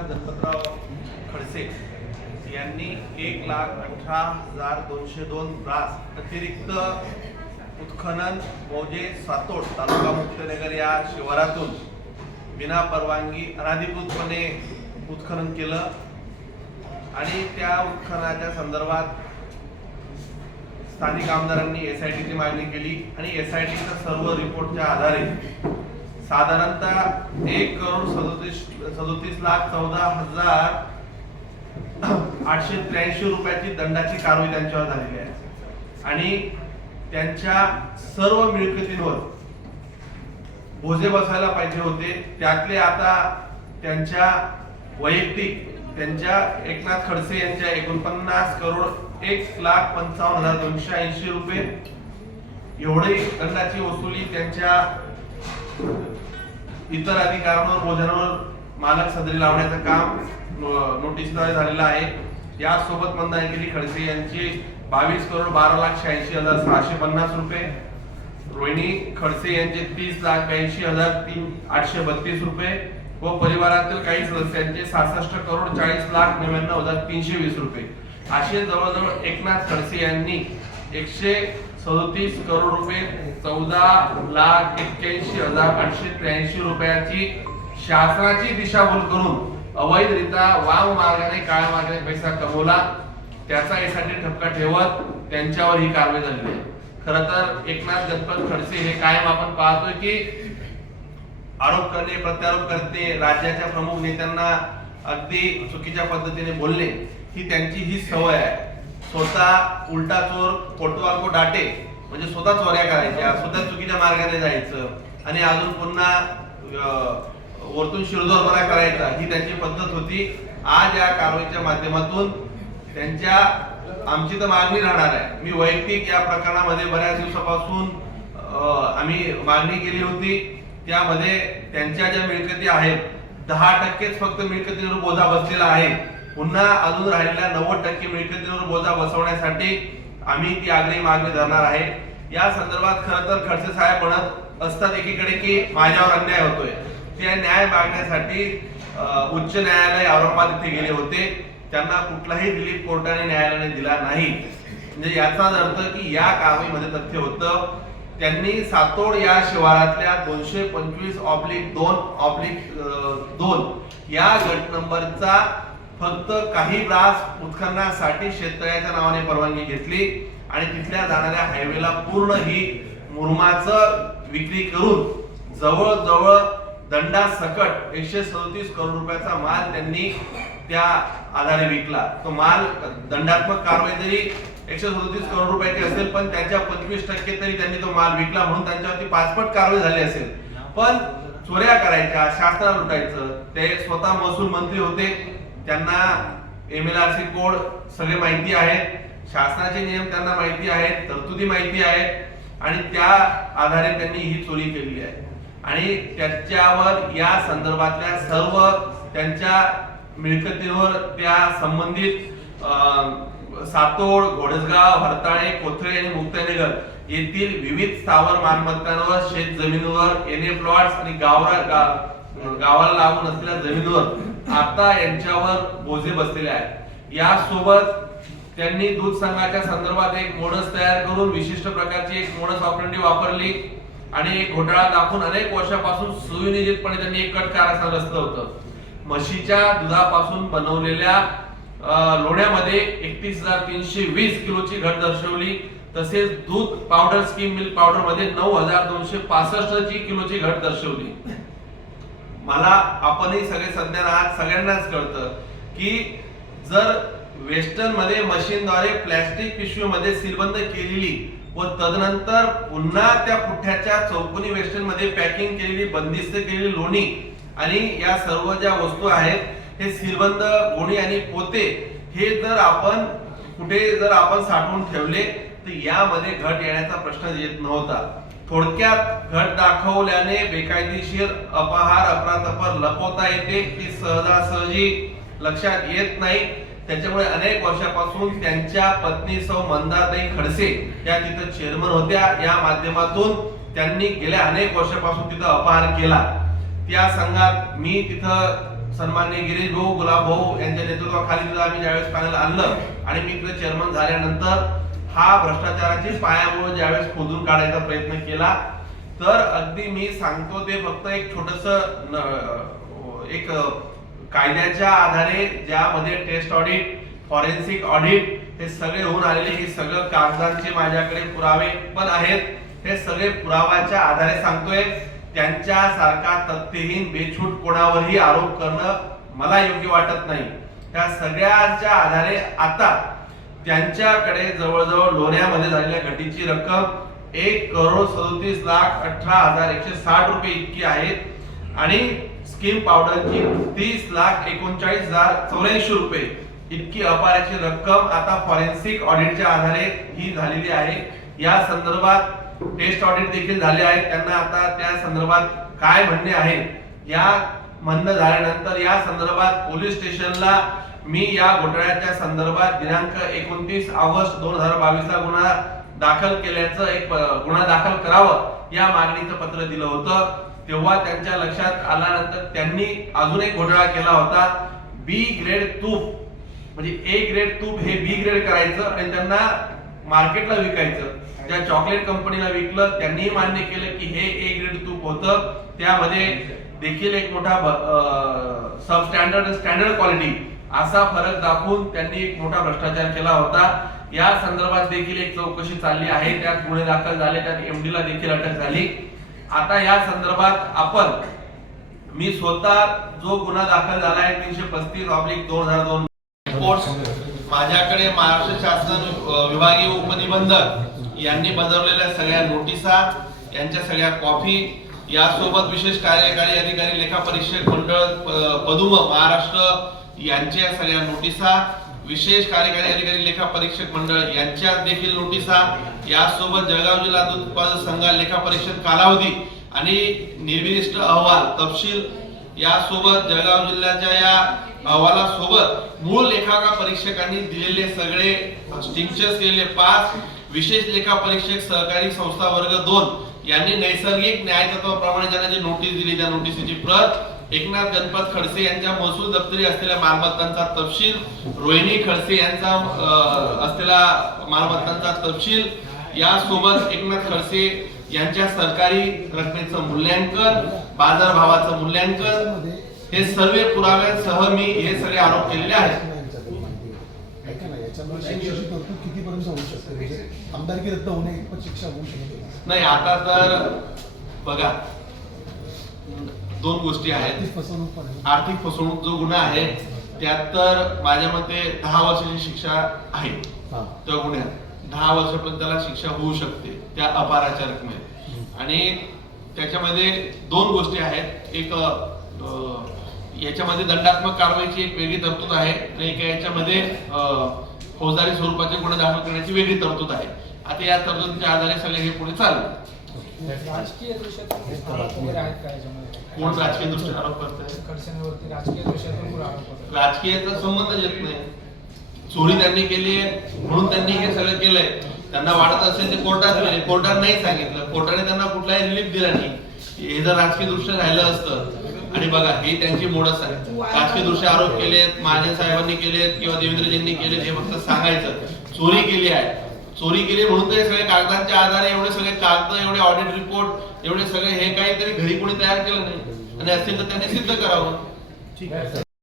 एकनाथ गणपतराव खडसे यांनी 1,18,202 ब्रास अतिरिक्त उत्खनन मौजे सातोड तालुका मुक्ताईनगर या शिवारातून बिना परवानगी अनधिकृतपणे उत्खनन केलं आणि त्या उत्खननाच्या संदर्भात स्थानिक आमदारांनी SITची मागणी केली आणि SITच्या सर्व रिपोर्टच्या आधारे साधारणतः 1,37,14,883 रुपयाची दंडाची कारवाई त्यांच्यावर झालेली आहे आणि त्यांच्या सर्व मिळकतींवर बोजे बसायला पाहिजे होते. त्यातले आता त्यांच्या वैयक्तिक त्यांच्या एकनाथ खडसे यांच्या 49,01,55,280 रुपये एवढे दंडाची वसुली त्यांच्या इतर अधिकाऱ्यांवर बोजांवर मालक सदरी लावण्याचं काम नोटीसद्वारे झालेलं आहे. यासोबत मंदारगिरी खडसे यांची 22,12,86,650 रुपये, रोहिणी खडसे यांचे 30,82,832 रुपये व परिवारातील काही सदस्यांचे 66,40,99,320 रुपये असे जवळजवळ एकनाथ खडसे यांनी 137 करोड रुपये 14,81,883 रुपयाची शासनाची दिशाभूल करून अवैधरित्या वाम मार्गाने काळ्या मार्गाने पैसा कमवला. त्याचा यासाठी ठपका ठेवत त्यांच्यावर ही कारवाई झाली आहे. खरं तर एकनाथ गणपत खडसे हे कायम आपण पाहतोय की आरोप करणे प्रत्यारोप करते, राज्याच्या प्रमुख नेत्यांना अगदी चुकीच्या पद्धतीने बोलणे ही त्यांची ही सवय आहे. स्वतः उलटा चोर कोटवाल को डाटे म्हणजे स्वतः चोऱ्या करायच्या, स्वतः चुकीच्या मार्गाने जायचं आणि अजून पुन्हा वरतून शिरजोरपणा करायचा ही त्यांची पद्धत होती. आज या कारवाईच्या माध्यमातून त्यांच्या आमची तर मागणी राहणार आहे. मी वैयक्तिक या प्रकरणामध्ये बऱ्याच दिवसापासून आम्ही मागणी केली होती. त्यामध्ये त्यांच्या ज्या मिळकती आहेत 10%च फक्त मिळकतीवर बोजा बसलेला आहे. पुन्हा अजून राहिलेल्या 90% मिळकतीवर बोजा बसवण्यासाठी आम्ही ती आग्रही मागणी धरणार आहे. या संदर्भात खरं तर खडसे साहेब म्हणत असतात एकीकडे की माझ्यावर अन्याय होतोय. त्या न्याय मागण्यासाठी उच्च न्यायालय औरंगाबाद येथे गेले होते. त्यांना कुठलाही दिलीप कोर्टाने न्यायालयाने दिला नाही. म्हणजे याचाच अर्थ की या कारवाईमध्ये तथ्य होतं. त्यांनी सातोड या शिवारातल्या 225/2/2 या गट नंबरचा फक्त काही ब्रास उत्खननासाठी शेततळ्याच्या नावाने परवानगी घेतली आणि तिथल्या जाणाऱ्या हायवेला पूर्ण ही मुरुमाचं विक्री करून जवळजवळ दंडासकट 137 करोड रुपयाचा माल त्यांनी त्या आधारे विकला. तो माल दंडात्मक कारवाई जरी 137 करोड रुपयाची असेल पण त्याच्या 25% तरी त्यांनी तो माल विकला म्हणून त्यांच्यावरती 5 पट कारवाई झाली असेल. पण चोऱ्या करायच्या, शासनाला लुटायचं, ते स्वतः महसूल मंत्री होते. त्यांना MLRC कोड सगळे माहिती आहेत, शासनाचे नियम त्यांना माहिती आहेत, तरतुदी माहिती आहेत आणि त्या आधारे त्यांनी ही चोरी केली आहे आणि त्याच्यावर या संदर्भातल्या सर्व त्यांच्या मिळकतीवर त्या संबंधित सातोड, घोडसगाव, हरताळे, कोथळे आणि मुक्ताईनगर येथील विविध स्थावर मालमत्तांवर, शेत जमिनीवर, NA प्लॉट्स आणि गावाला लागून असलेल्या जमिनीवर आता यांच्यावर बोजे बसलेले आहेत. यासोबत त्यांनी दूध संघाच्या संदर्भात एक मोडस तयार करून विशिष्ट प्रकारची एक मोडस ऑपरेंडी वापरली आणि एक घोटाळा दाखवून अनेक वर्षापासून सुनियोजितपणे त्यांनी एक कट कारस्थान रचलं होतं. म्हशीच्या दुधापासून बनवलेल्या लोण्यामध्ये 31,320 किलोची घट दर्शवली. तसेच दूध पावडर स्कीम मिल्क पावडर मध्ये 9,265 किलोची घट दर्शवली. मला आपणही सगळे सध्या आज सगळ्यांनाच कळतं की जर वेस्टर्न मध्ये मशीनद्वारे प्लास्टिक पिशवीमध्ये सीलबंद केलेली व तदनंतर पुन्हा त्या पुठ्याच्या चौकोनी वेस्टर्न मध्ये पॅकिंग केलेली बंदिस्त केलेली लोणी आणि या सर्व ज्या वस्तू आहेत हे सीलबंद गोणी आणि पोते हे जर आपण साठवून ठेवले तर यामध्ये घट येण्याचा प्रश्न येत नव्हता. थोडक्यात घट दाखवल्याने बेकायदेशीर अपहार अफरातफर लपवता येते, ती सहजासहजी लक्षात येत नाही. त्याच्यामुळे अनेक वर्षापासून त्यांच्या पत्नी सौ मंदाताई खडसे या तिथं चेअरमन होत्या. या माध्यमातून त्यांनी गेल्या अनेक वर्षापासून तिथं अपहार केला. त्या संघात मी तिथं सन्माननीय गिरीश भाऊ, गुलाब भाऊ यांच्या नेतृत्वाखाली सुद्धा आम्ही ज्यावेळेस पॅनल आणलं आणि मी इकडे चेअरमन झाल्यानंतर हा भ्रष्टाचाराची पायामुळे ज्यावेळेस खोदून काढायचा प्रयत्न केला, तर अगदी मी सांगतो ते फक्त एक छोटस एक कायद्याच्या आधारे ज्यामध्ये टेस्ट ऑडिट, फॉरेन्सिक ऑडिट हे सगळे होऊन आलेले, हे सगळं कागदांचे माझ्याकडे पुरावे पण आहेत. हे सगळे पुराव्याच्या आधारे सांगतोय. त्यांच्या सारखा तथ्यहीन बेछूट कोणावरही आरोप करणं मला योग्य वाटत नाही. त्या सगळ्यांच्या आधारे आता त्यांच्याकडे जवळजवळ लोण्यामध्ये झालेल्या घटीची रक्कम 1,37,18,160 रुपये इतकी आहे आणि स्कीम पावडरची 30,39,084 रुपये इतकी अपाराची रक्कम आता फॉरेन्सिक ऑडिटच्या आधारे ही झालेली आहे. या संदर्भात टेस्ट ऑडिट देखील झाले आहेत. त्यांना आता त्या संदर्भात काय म्हणणे आहे, या म्हणणं झाल्यानंतर या संदर्भात पोलीस स्टेशनला मी या घोटाळ्याच्या संदर्भात दिनांक 29 ऑगस्ट 2022 ला गुन्हा दाखल केल्याचं एक गुन्हा दाखल करावं या मागणीचं पत्र दिलं होतं. तेव्हा त्यांच्या लक्षात आल्यानंतर त्यांनी अजून एक घोटाळा केला होता. बी ग्रेड तूप म्हणजे ए ग्रेड तूप हे बी ग्रेड करायचं आणि त्यांना मार्केटला विकायचं. ज्या चॉकलेट कंपनीला विकलं त्यांनी मान्य केलं की हे ए ग्रेड तूप होतं. त्यामध्ये देखील एक मोठा सब स्टँडर्ड स्टँडर्ड क्वालिटी असा फरक दाखवून त्यांनी एक मोठा भ्रष्टाचार केला होता. या संदर्भात देखील एक चौकशी चालली आहे. त्यात गुन्हे दाखल झाले, त्यात एमडी ला देखील अटक झाली. आता या संदर्भात मी स्वतः जो गुन्हा दाखल झाला आहे 335/2002 रिपोर्ट माझ्याकडे महाराष्ट्र शासन विभागीय उपनिबंधक यांनी बजावलेल्या सगळ्या नोटिसा, यांच्या सगळ्या कॉपी, यासोबत विशेष कार्यकारी अधिकारी लेखा परीक्षक मंडळ पदुम महाराष्ट्र यांच्या सगळ्या नोटिसा, विशेष कार्यकारी अधिकारी लेखा परीक्षक मंडळ यांच्या देखील नोटिसा, यासोबत जळगाव जिल्हा दूध उत्पादक संघ लेखा परीक्षक कालावधी आणि निर्विदिष्ट अहवाल तपशील, यासोबत जळगाव जिल्ह्याच्या या अहवालासोबत मूळ लेखाकार परीक्षकांनी दिलेले सगळे स्टिंक्चर्स केलेले 5 विशेष लेखा परीक्षक सहकारी संस्था वर्ग 2 यांनी नैसर्गिक न्यायतत्वाप्रमाणे ज्यांना जी नोटीस दिली त्या नोटीसची प्रत, एकनाथ गणपत खडसे यांच्या महसूल दप्तरी असलेल्या मालमत्तांचा तपशील, रोहिणी खडसे यांचा असलेला मालमत्तांचा तपशील, यासोबत एकनाथ खडसे यांच्या सरकारी रकमेचं मूल्यांकन, बाजारभावाचं मूल्यांकन, हे सर्व पुराव्यांसह मी हे सगळे आरोप केलेले आहेत. आमदारकी रद्द होणे इतपत शिक्षा होऊ शकते नाही. आता तर बघा 2 गोष्टी आहेत. आर्थिक फसवणूक जो गुन्हा आहे त्यात तर माझ्या मते 10 वर्षाची शिक्षा आहे. त्या गुन्ह्यात 10 वर्षापर्यंत त्याला शिक्षा होऊ शकते त्या अपाराच्या रकमेत. आणि त्याच्यामध्ये 2 गोष्टी आहेत. एक याच्यामध्ये दंडात्मक कारवाईची एक वेगळी तरतूद आहे आणि एक याच्यामध्ये फौजदारी स्वरूपाचे गुन्हे दाखल करण्याची वेगळी तरतूद आहे. आता या तरतुदीच्या आधारे सगळे हे पुढे चालू. राजकीय दृष्ट्या कोण राजकीय दृष्ट्या आरोप करताय? राजकीय दृष्ट्या राजकीयचा संबंध येत नाही. चोरी त्यांनी केली आहे म्हणून त्यांनी हे सगळं केलंय. त्यांना वाटत असेल ते कोर्टात गेले, कोर्टाने नाही सांगितलं, कोर्टाने त्यांना कुठलाही रिलीफ दिला नाही. हे जर राजकीय दृष्ट्या राहिलं असतं. आणि बघा हे त्यांची मोडच आहे. राजकीय दृष्ट्या आरोप केलेत, महाजन साहेबांनी केलेत किंवा देवेंद्रजींनी केलेत हे फक्त सांगायचं. चोरी केली आहे, चोरी केली म्हणून ते सगळे कागदांच्या आधारे एवढे सगळे कागद, एवढे ऑडिट रिपोर्ट, एवढे सगळे हे काहीतरी घरी कोणी तयार केलं नाही आणि असतील तर त्यांनी सिद्ध करावं. ठीक आहे.